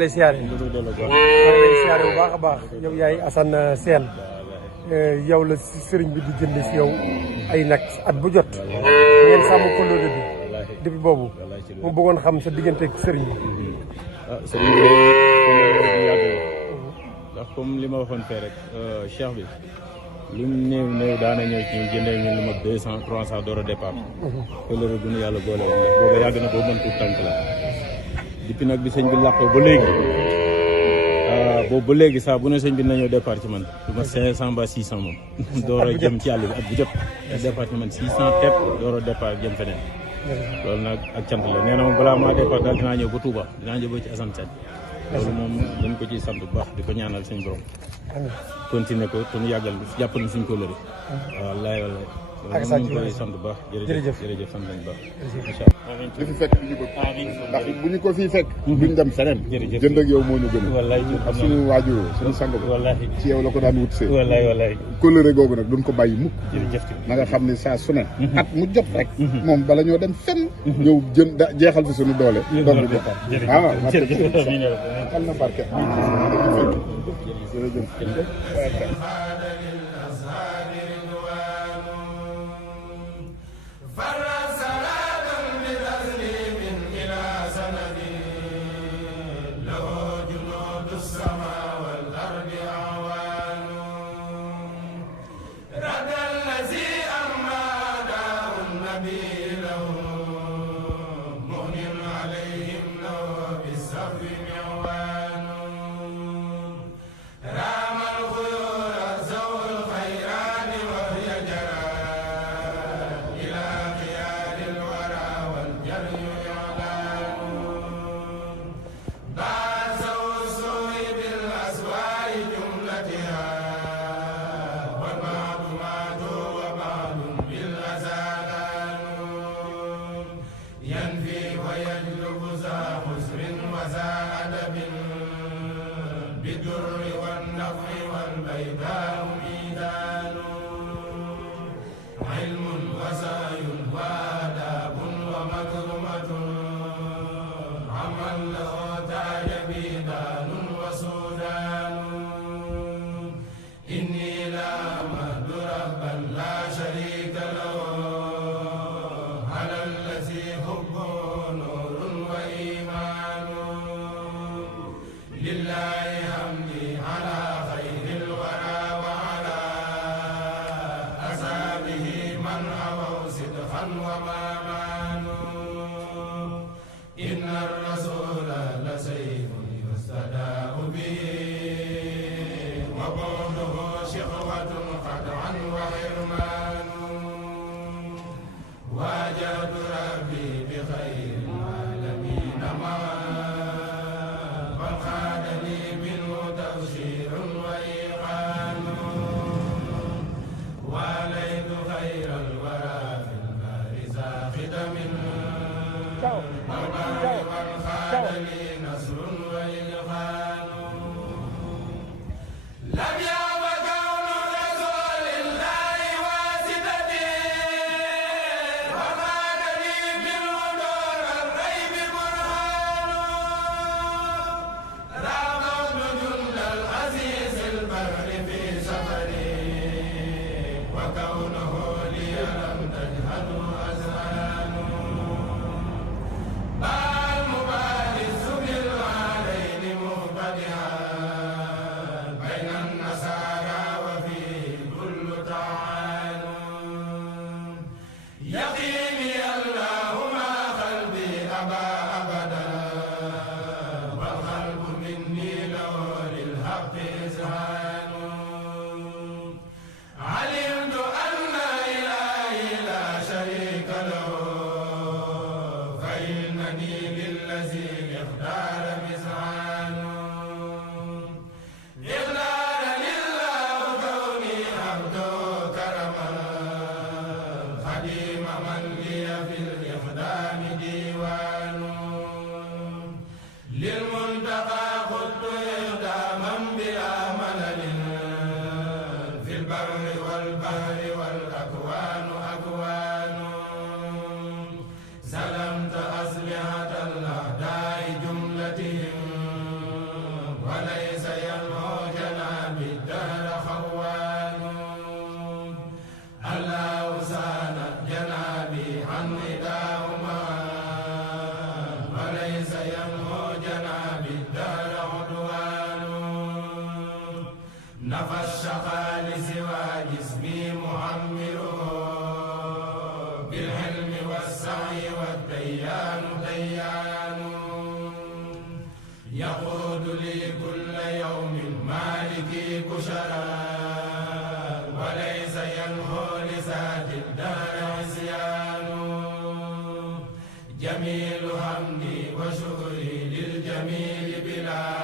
lay siyaare bu baax a baax yow yaay Assane Sène yow la sëriñ bi di jënd si yow ay nag at bu jot ngeen sàmm kóllëre bi depuis boobu mu bëggoon xam sa diggante ak sëriñ bi. sëriñ bi yàgg ndax comme li ma waxoon fee rek cheikh bi lu mu néew daana ñëw ci ñu jëndee ñu lu ma 200 300 door a départ kóllëre bu nu yàlla boole woon ndax booba yàgg na boobu mën tuut tànk la depuis nag bi sëñ bi làqoo ba léegi boobu ba léegi saa bu ne sëñ bi nañoo départ ci man du ma 500 ba 600 moom door a jëm ci àll bi at bu jot départ ci man 600 tepp door a départ jëm feneen loolu nag ak cant la nee na moom balaa maa départ daal dinaa ñëw ba Touba dinaa ñëw ba ci Assane Sène loolu moom dañ ko ciy sant bu baax di ko ñaanal suñu borom continuer ko te ñu yàggal jàppal suñ ko lëri wallaay wallaay ak sa ñu koy sant bu baax jërëjëf sant nañu baax li fi fekk ñu ko ndax bu ñu ko fii fekk duñ dem feneen jënd ak yow moo ñu gën ak suñu waajur suñu sang ba ci yow la ko daan wut see kóllëre googu nag duñ ko bàyyi mukk na nga xam ne saa su ne at mu jot rek moom bala ñoo dem fenn ñëw jeexal fi suñu doole doog di départ al na barke jërëjëf يقود لي كل يوم مالكي كشرا وليس ينهو لسات الدار عصيان جميل حمدي وشكري للجميل بلا